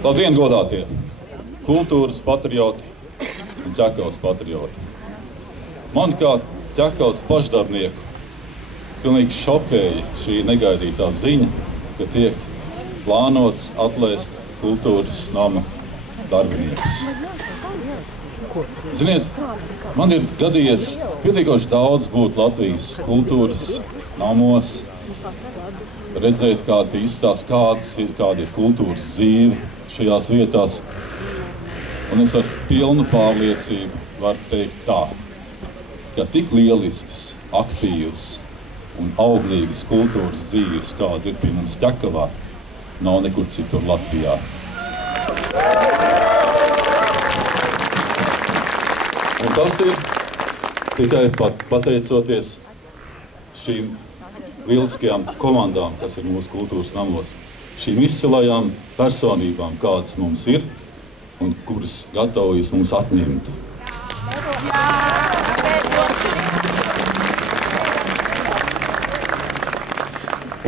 Labdien, godātie! Kultūras patrioti un Ķekavas patrioti. Man kā Ķekavas pašdarbnieku pilnīgi šokēja šī negaidītā ziņa, ka tiek plānots atlaist kultūras nama darbiniekus. Ziniet, man ir gadījies pietiekoši daudz būt Latvijas kultūras namos, redzēt, kā izstās, kāda ir kultūras dzīve šajās vietās. Un es ar pilnu pārliecību varu teikt tā, ka tik lielisks, aktīvs un auglīgas kultūras dzīves, kāda ir pie mums Ķekavā, nav nekur citur Latvijā. Un tas ir tikai pateicoties šīm lieliskajām komandām, kas ir mūsu kultūras namos, šīm izcilajām personībām, kādas mums ir un kuras gatavojas mums atņemt.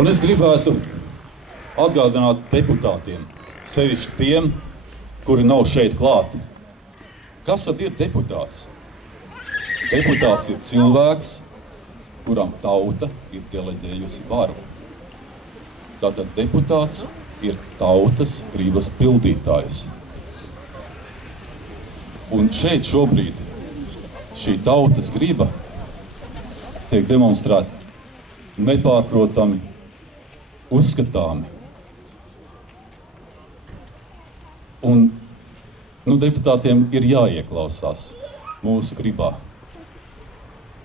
Un es gribētu atgādināt deputātiem, sevišķi tiem, kuri nav šeit klāti. Kas tad ir deputāts? Deputāts ir cilvēks, kuram tauta ir deleģējusi varu. Tātad deputāts ir tautas gribas pildītājs. Un šeit šobrīd šī tautas griba tiek demonstrēta nepārprotami, uzskatāmi. Un deputātiem ir jāieklausās mūsu gribā.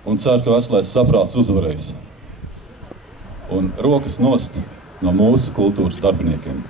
Un ceru, ka veselais saprāts uzvarēs. Un rokas nost no mūsu kultūras darbiniekiem.